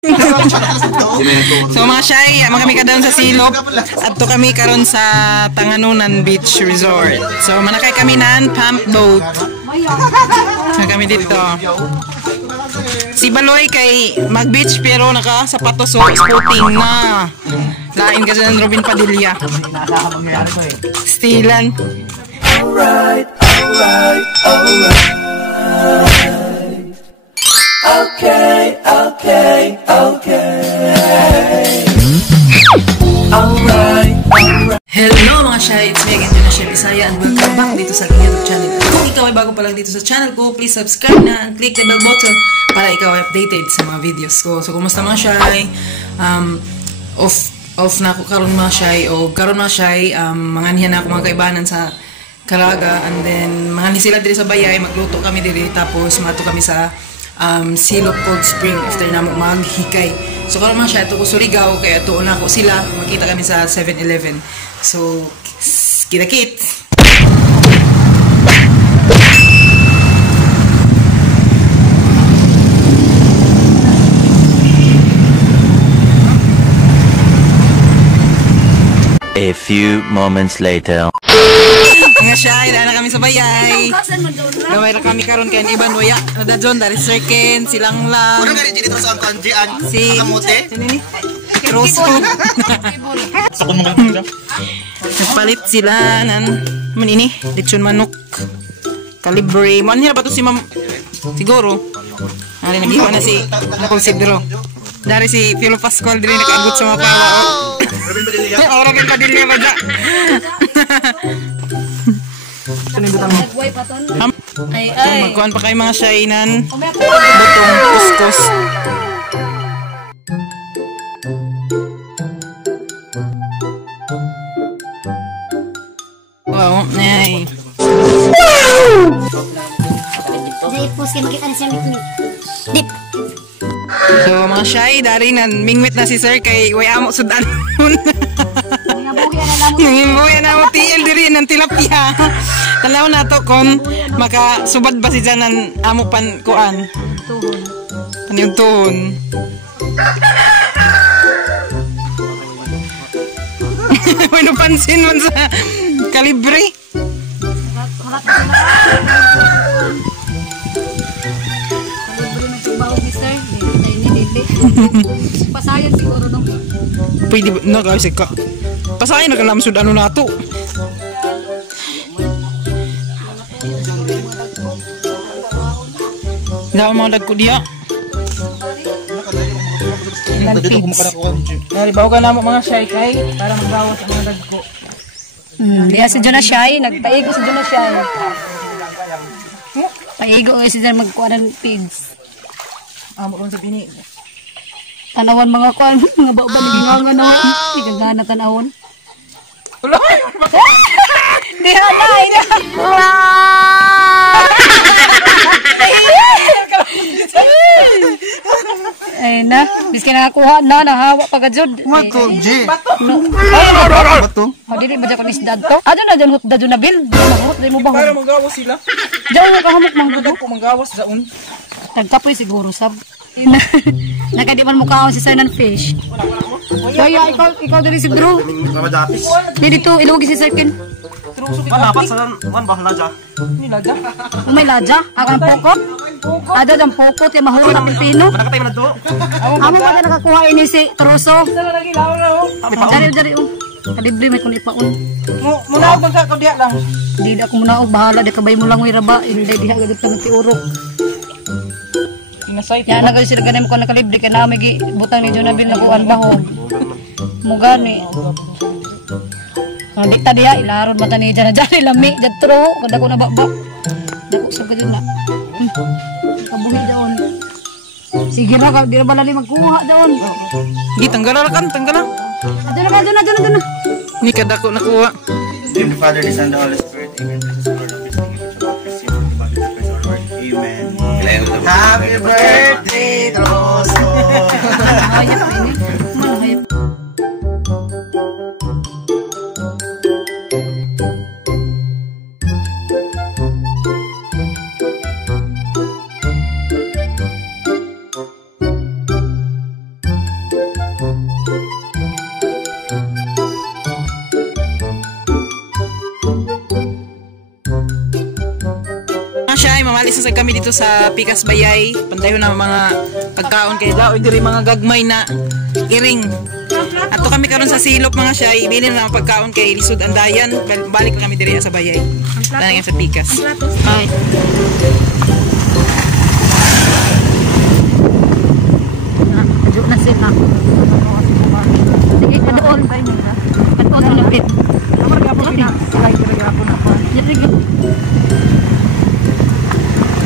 So mga shy, kami karon sa Silop at to kami karon sa Tanganunan Beach Resort. So manakay kami nan pump boat. So kami dito. Si Baloy kay mag-beach pero naka sapatos o sporting na. Lain kasi ng Robin Padilla. Stilan. Alright. Okay. Alright. Hello mga shy, it's Megan Jonasha Bisaya and welcome back dito sa aking YouTube channel. Kung ikaw ay bago pa lang dito sa channel ko, please subscribe na and click the bell button para ikaw ay updated sa mga videos ko. So kumusta mga shy? Off na ako karon mga shy o karon mga shy, manganihan na ako mga kaibanan sa Caraga and then mangani sila diri sa bayay, magluto kami diri tapos mato kami sa Silop Cold Spring after na maghikay. So karon mga shy, ito ko Surigao kaya tuon na ako sila, makita kami sa 7-Eleven. So kita-kit. A few moments later. Nga siya, na kami sa bayay. Gaway na kami karon kay Iban Waya. Nada John, dari Sir Ken, silang lang. Ano nga rin dito sa kanjian? Si Kamote? Rosso. Nagpalit sila nan manini, lechon manok. Calibre. Man hira ba to si Ma'am? Siguro. Ari nagiwa na si Uncle Sidro. Dari si Philo Pascual diri nakaabot sa mga pawa. Robin Padilla ba da? Panibutan mo. Magkuhan pa kayo mga syainan. Butong kuskus. Wow, nay. Dip. So mga shy, dari na mingwit na si Sir kay waya mo sudan. Nangimbuya na mo TL diri ng tilapia. Tanaw na to kung makasubad ba si dyan ng amo kuan. Tuhon. Ano yung tuhon? May napansin mo sa Calibre. Pasayan siguro no. Pwede na kasi ka. Pasayan na kalamsud ano na to. Daw mga dagko diya. Naribaw ka na mo mga shy kay para magbawas ang mga dagko. Diya si Jonah Shy, nagpaigo si Jonah Shy. Paigo si Jonah magkuha ng pigs. Amo ron sa bini. Tanawan mga kuan, mga baba naging ano, igagana tanawon. Di hanay na. Ay na, biskin nakakuha na, nahawa pagajud. Mato, G. Bato. Bato? Dili ba dyan ko isdad to? Adyo na dyan hut na bil. Mahut na mo ba? Para manggawas sila. Diyan mo kahamok manggudo. Ko manggawas daon. Nagkapoy siguro sab. Nakadi man mukhaon si Sir Fish. Kaya ikaw dali si Drew. Dito ilog si Sir Ken. Dapat sa man bah laja. Ni laja. May laja, akang pokot. Ada dang pokot ya mahuro na pipino. Nakatay man to. Amo pa na nakakuha ini si Truso. Dari kalibre may kun ipaon. Muna og ka diha lang. Di ako muna og bahala di kabay mo lang wi raba, hindi diha gadit ka ti urok. Ya nagay sila ganem ko nakalibre kay na may butang ni Jonabil na kuan ba ho. Mugani. Di ta diha ilaron mata ni Jana Jani lami jatro kada ko na baba. Dako sa kadyo na. Kabuhi daon. Sige na ka di na balali magkuha daon. Di tanggalan kan, tanggalan. Adyo na. Ni kada ko nakuha. In the Father, the Son, the Holy Spirit. Amen. Amen. Happy birthday, Rosso! Hayop ini. Hayop. na sa kami dito sa Pikas Bayay. Pantayo na mga pagkaon kay daw diri mga gagmay na iring. Ato kami karon sa silop mga siya, ibili na mga pagkaon kay lisod andayan. Balik na kami diri sa Bayay. Tanang sa Pikas. Ay. Adyo na sila. Sige, kadoon. Kadoon na napit.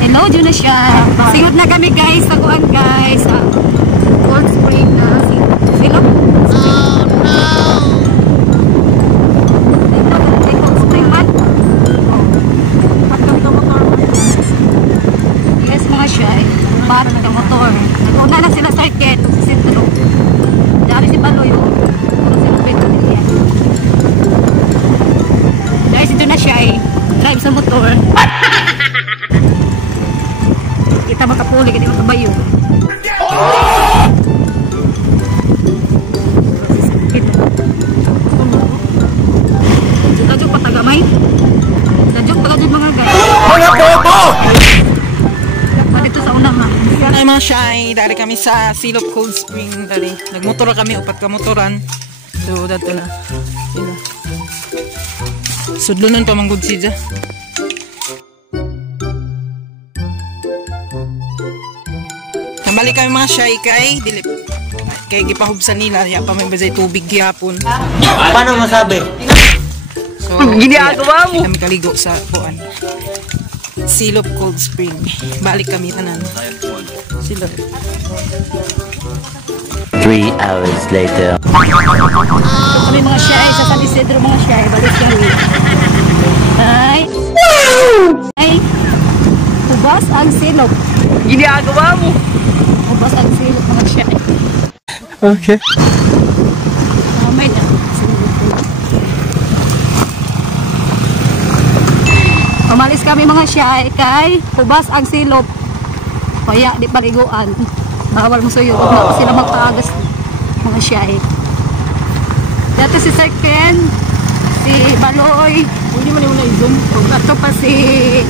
Hello, dyan na siya. Sigod na kami guys. Taguan guys. Cold Spring na silop. Oh no! Cold Spring man. Yes mga siya eh. Bat ng motor. Naguna na sila sa circuit. Sa sentro. Dari si Baloy. Puro sila pwede niya. Guys, ito na siya eh. Drive sa motor. Kita makapuli, kita makabayo. Ito. Lajuk patagamay. Lajuk pagajud mga guys. Mga bobo! Dito sa unang ha. Ay mga shy, dari kami sa Silop Cold Spring. Dari. Nagmotor kami, upat ka motoran. So, dato na. Sino? Sudlunan pa manggod siya. Nabalik kami mga shy kay dilip. Kay gipahubsan nila, ya pa may bazay tubig gihapon. Paano masabi? So, ginagawa mo. Kami kaligo sa kuan. Silop Cold Spring. Balik kami tanan. Silop. 3 hours later. Kami mga siyay, sa San Isidro mga siyay, balik kami. Ay! Ay! Ubas ang silop. Ginagawa mo. Ubas ang silop mga siyay. Okay. May na. Umalis kami mga siyay kay ubas ang silop. Kaya di paliguan. Bawal mo suyo. Huwag na sila magpaagas mga siyay. Dito si Sir Ken, si Baloy. Pwede mo na muna i-zoom. Ito pa si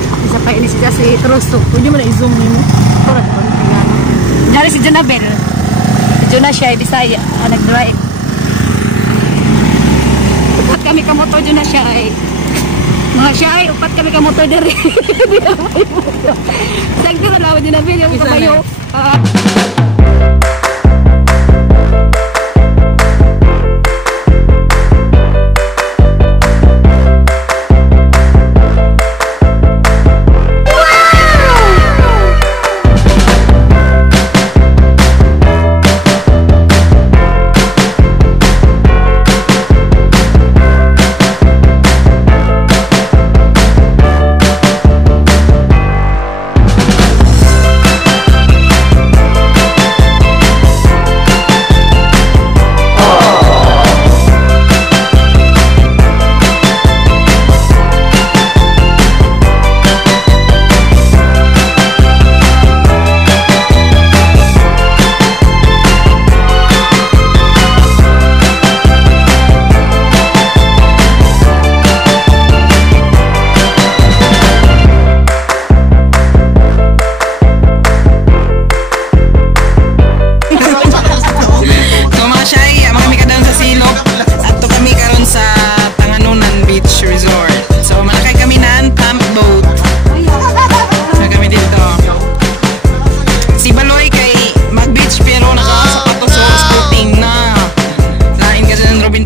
isa pa ini siya si Troso. Pwede mo na i-zoom nimo. Dari si Janabel. Si Juna siya, Bisaya. Nag-drive. Upat kami kamoto Juna siya ay. Mga siya ay, upat kami kamoto dari. Sagto na lawan Janabel. Yung kabayo.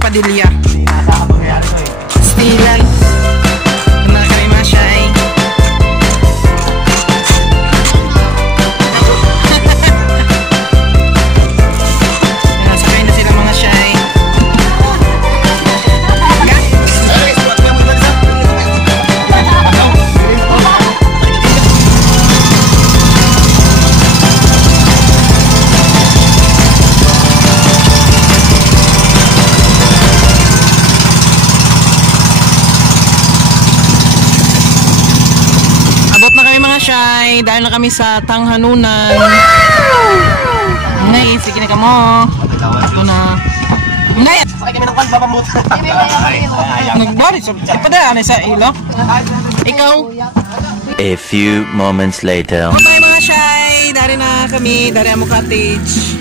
Padilla. Stilan. Mga kami mga shy. Nasakay na sila mga shy. Shy, dahil na kami sa Tanghanunan. Nay, sige na ka mo. Ito na. Nay! Sakay kami ng kwan, babamot. Nagbarit. Ipadaan sa ilo. Ikaw? A few moments later. Okay mga shy, dari na kami, dari mo cottage.